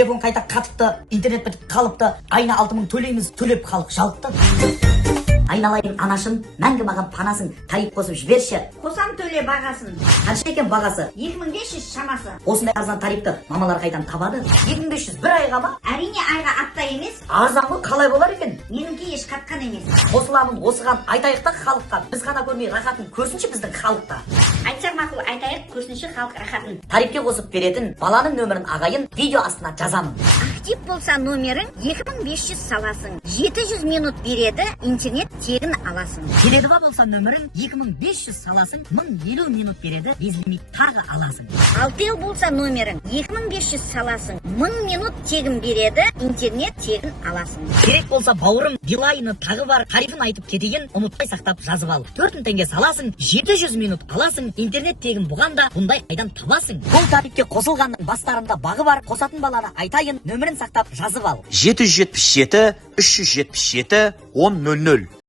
телефон қайта қатыпты, интернет бітіп қалыпты, айына 6000 төлейміз, төлеп халық жалықты. Айналайын анашым, мәңгі маған панасың, тариф қосып жіберші. Қосам төле бағасын. Қанша екен бағасы? 2500 шамасы. Осындай арзан тарифті мамалар қайдан табады? 2500 бір айға ма? Әрине айға апта емес. Арзан ғой, қалай болар екен? Меніңки еш қатқан емес. Қосыламын осыған айтайықта халыққа. Біз ғана көрмей рахатын көрсінші біздің халықта. Айтсақ мақұл айтайық, көрсінші халық рахатын. Тарифке қосып беретін баланың нөмірін ағайын видео астына жазамын. Актив болса нөмерің 2500 саласың. 700 минут береді, интернет тегін аласың. Теледиба болса нөмірің 2500 саласың, 1050 минут береді, безлимит тағы аласың. Алтел болса нөмерің 2500 саласың, 1000 минут тегін береді, интернет тегін аласың. Керек болса бауырым, билайны тағы бар, тарифін айтып кетейін, ұмытпай сақтап жазып ал. 4000 теңге саласың, 700 минут аласың, интернет тегін бұғанда бұндай қайдан табасың. Бұл тарифке қосылғанның бастарында бағы бар, қосатын баланы айтайын, нөмірін сақтап жазып ал. 777 377 1000